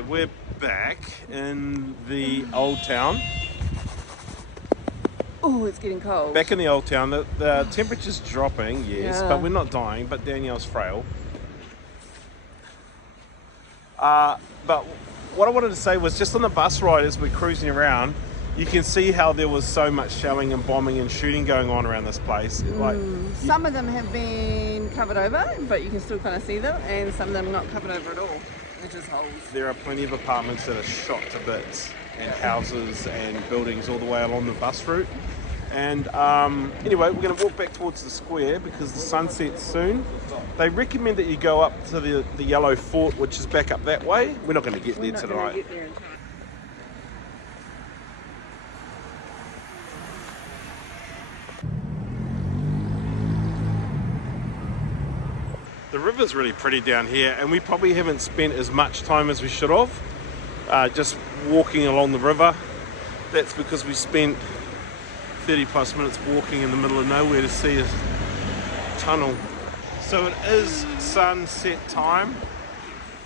We're back in the old town. Oh, it's getting cold. Back in the old town. The temperature's dropping, yes, Yeah. but we're not dying, but Danielle's frail. But what I wanted to say was just on the bus ride as we're cruising around, you can see how there was so much shelling and bombing and shooting going on around this place. Some of them have been covered over, but you can still kind of see them, and some of them not covered over at all. They're just holes. There are plenty of apartments that are shot to bits, and houses and buildings all the way along the bus route. And anyway, we're going to walk back towards the square because the sun sets soon. They recommend that you go up to the yellow fort, which is back up that way. We're not going to get there tonight. The river's really pretty down here, and we probably haven't spent as much time as we should have just walking along the river. That's because we spent 30 plus minutes walking in the middle of nowhere to see a tunnel. So it is sunset time.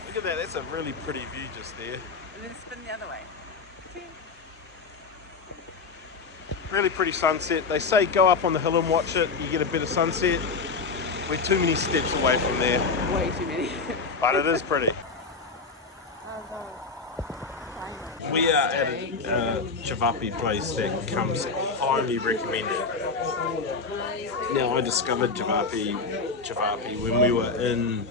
Look at that, that's a really pretty view just there. And then spin the other way. Really pretty sunset. They say go up on the hill and watch it, you get a better sunset. We're too many steps away from there. Way too many. But it is pretty. We are at a Javapi place that comes highly recommended. Now, I discovered Javapi when we were in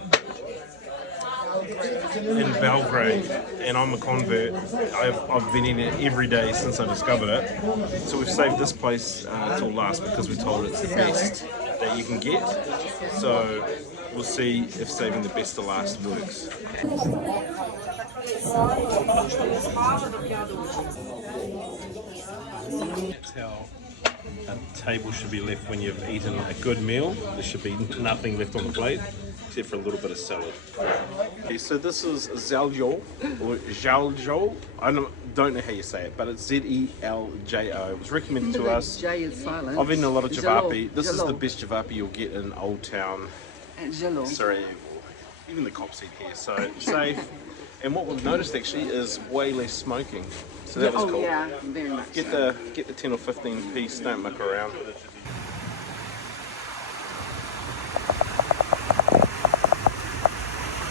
Belgrade, and I'm a convert. I've been in it every day since I discovered it. So we've saved this place till last because we're told it's the best that you can get. So we'll see if saving the best to last works. That's how a table should be left when you've eaten a good meal. There should be nothing left on the plate except for a little bit of salad. Okay, so this is Zeljo, or Zhaljo. I don't know how you say it, but it's Z-E-L-J-O. It was recommended to us. J is silent. I've eaten a lot of Javapi. This is the best Javapi you'll get in Old Town Sarajevo. Even the cops eat here, so it's safe. And what we've noticed actually is way less smoking. So that was cool. Yeah, very much. Get the 10 or 15 piece, don't muck around.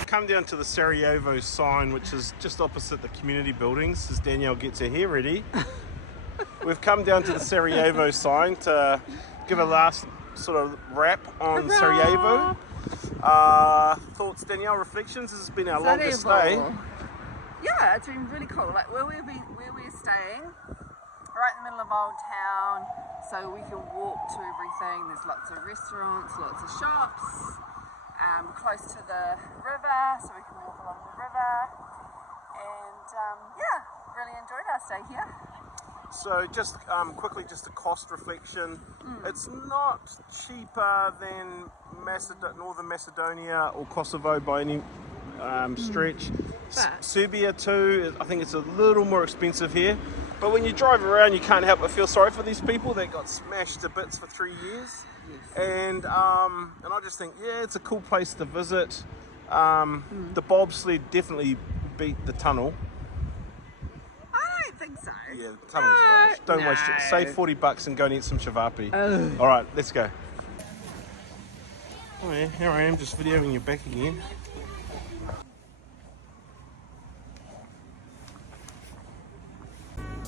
Come down to the Sarajevo sign, which is just opposite the community buildings, as Danielle gets her hair ready. We've come down to the Sarajevo sign to give a last sort of wrap on Sarajevo. Thoughts, Danielle, reflections? This has been our longest stay. Yeah, it's been really cool. Like where we're staying, right in the middle of Old Town, so we can walk to everything. There's lots of restaurants, lots of shops, close to the river, so we can walk along the river. And yeah, really enjoyed our stay here. So just quickly, just a cost reflection. It's not cheaper than Northern Macedonia or Kosovo by any stretch. Serbia too, I think it's a little more expensive here. But when you drive around, you can't help but feel sorry for these people that got smashed to bits for 3 years. Yes. And I just think, yeah, it's a cool place to visit. The bobsled definitely beat the tunnel. I don't think so. Yeah, the tunnel's rubbish. Don't waste it. Save $40 and go and eat some Javapi. All right, let's go. Oh yeah, here I am just videoing you back again.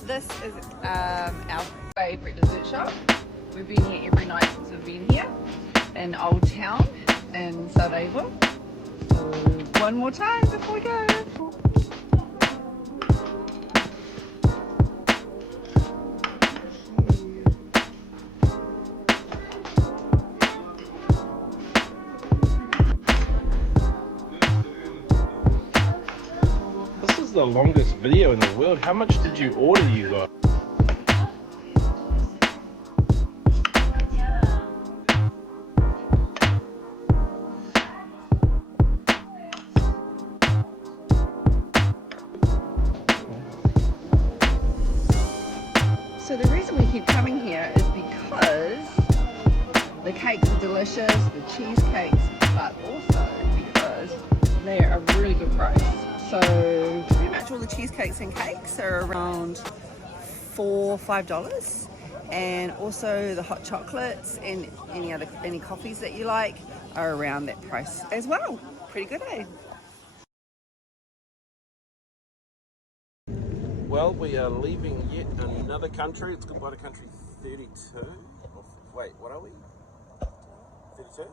This is our favourite dessert shop. We've been here every night since we've been here in Old Town in Sarajevo. So one more time before we go. This is the longest video in the world. How much did you order, you guys? So the reason we keep coming here is because the cakes are delicious, the cheesecakes, but also because they're a really good price. So pretty much all the cheesecakes and cakes are around $4-5, and also the hot chocolates and any coffees that you like are around that price as well. Pretty good, eh? Well, we are leaving yet another country. It's goodbye to country 32. Wait, what are we? 32?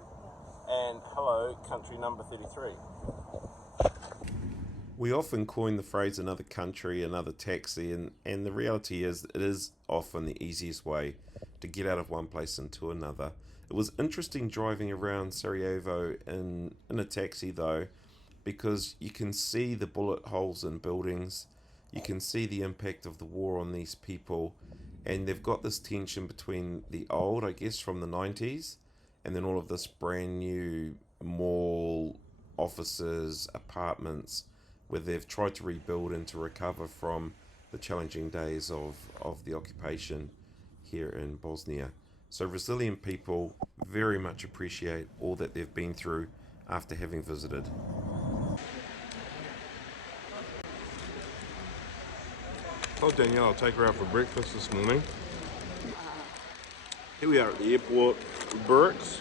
And hello, country number 33. We often coin the phrase another country, another taxi, and the reality is it is often the easiest way to get out of one place into another. It was interesting driving around Sarajevo in a taxi though, because you can see the bullet holes in buildings, you can see the impact of the war on these people, and they've got this tension between the old, I guess, from the 90s, and then all of this brand new mall, offices, apartments, where they've tried to rebuild and to recover from the challenging days of the occupation here in Bosnia. So resilient people very much appreciate all that they've been through after having visited. Told Danielle I'll take her out for breakfast this morning. Here we are at the airport, Burks.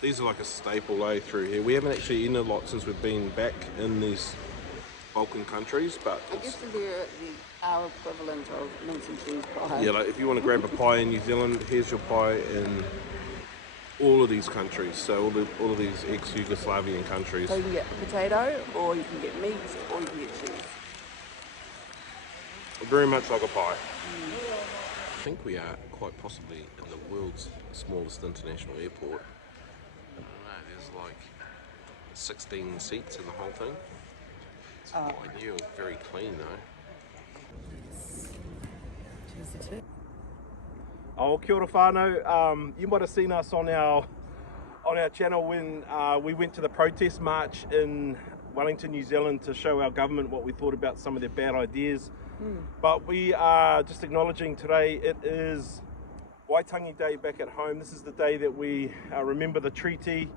These are like a staple through here. We haven't actually eaten a lot since we've been back in these Balkan countries, but I guess they're our equivalent of mince and cheese pie. yeah, like if you want to grab a pie in New Zealand, here's your pie in all of these countries. So all of these ex-Yugoslavian countries. So you can get potato, or you can get meat, or you can get cheese. Very much like a pie. I think we are quite possibly in the world's smallest international airport. I don't know, there's like 16 seats in the whole thing. It's quite new, very clean though. Oh, kia ora whānau. You might have seen us on our channel when we went to the protest march in Wellington, New Zealand, to show our government what we thought about some of their bad ideas. But we are just acknowledging today it is Waitangi Day back at home. This is the day that we remember the treaty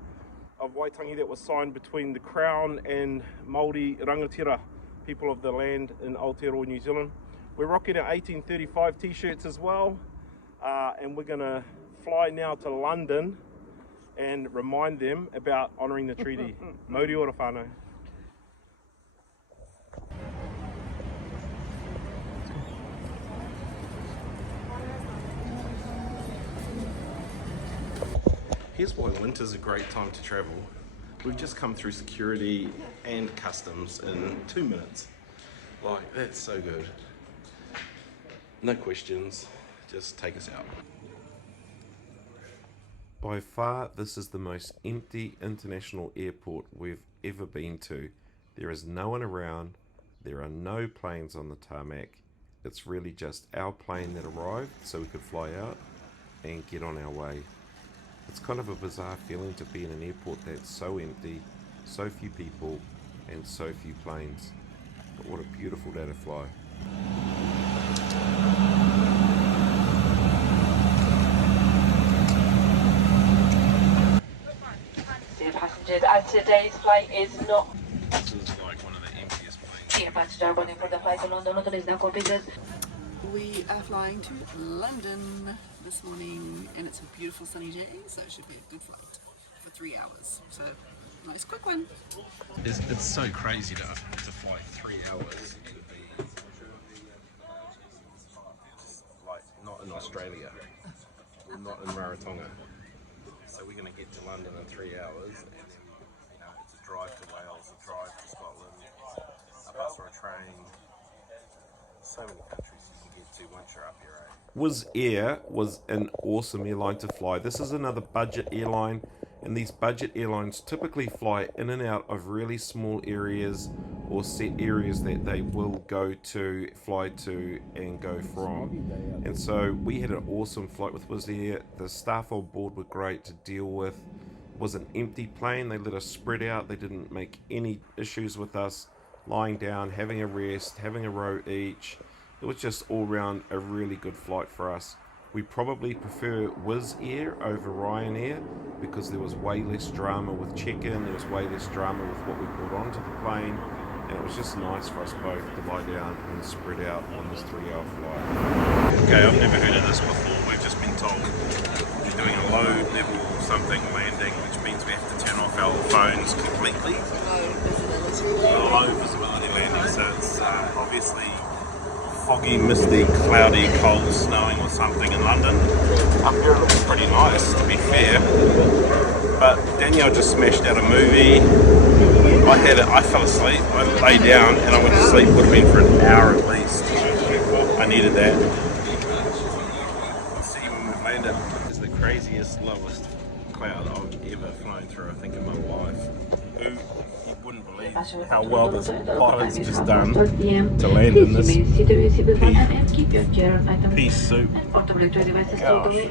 of Waitangi that was signed between the Crown and Māori rangatira, people of the land in Aotearoa, New Zealand. We're rocking our 1835 t-shirts as well, and we're going to fly now to London and remind them about honouring the treaty. Mauri ora whānau. Here's why winter's a great time to travel. We've just come through security and customs in 2 minutes. Like, that's so good. No questions, just take us out. By far, this is the most empty international airport we've ever been to. There is no one around, there are no planes on the tarmac. It's really just our plane that arrived so we could fly out and get on our way. It's kind of a bizarre feeling to be in an airport that's so empty, so few people, and so few planes. But what a beautiful day to fly. Dear passengers, as today's flight is not... This is like one of the emptiest planes. Dear passengers boarding for the flight to London, London is now completed. We are flying to London this morning, and it's a beautiful sunny day, so it should be a good flight for 3 hours. So, nice quick one. It's so crazy to fly 3 hours to be like not in Australia, or not in Rarotonga. So we're going to get to London in 3 hours, and it's a drive to Wales, a drive to Scotland, a bus or a train. So many countries you can get to once you're up here, eh? Wizz Air was an awesome airline to fly. This is another budget airline, and these budget airlines typically fly in and out of really small areas or set areas that they will go to, fly to, and go from. And so we had an awesome flight with Wizz Air. The staff on board were great to deal with. It was an empty plane. They let us spread out. They didn't make any issues with us lying down, having a rest, having a row each. It was just all round a really good flight for us. We probably prefer Wizz Air over Ryanair because there was way less drama with check-in, there was way less drama with what we brought onto the plane, and it was just nice for us both to lie down and spread out on this 3-hour flight. Okay, I've never heard of this before. We've just been told we're doing a low level something landing, which means we have to turn off our phones completely. Low visibility landing, so it's obviously foggy, misty, cloudy, cold, snowing or something in London. Up here it looks pretty nice, to be fair. But Danielle just smashed out a movie. I fell asleep. I lay down and I went to sleep. Would have been for an hour at least. I needed that. Let's see when we've landed. It's the craziest, lowest cloud I've ever flown through, I think, in my life. You wouldn't believe how well this pilot's just done to land in this pea soup. Gosh.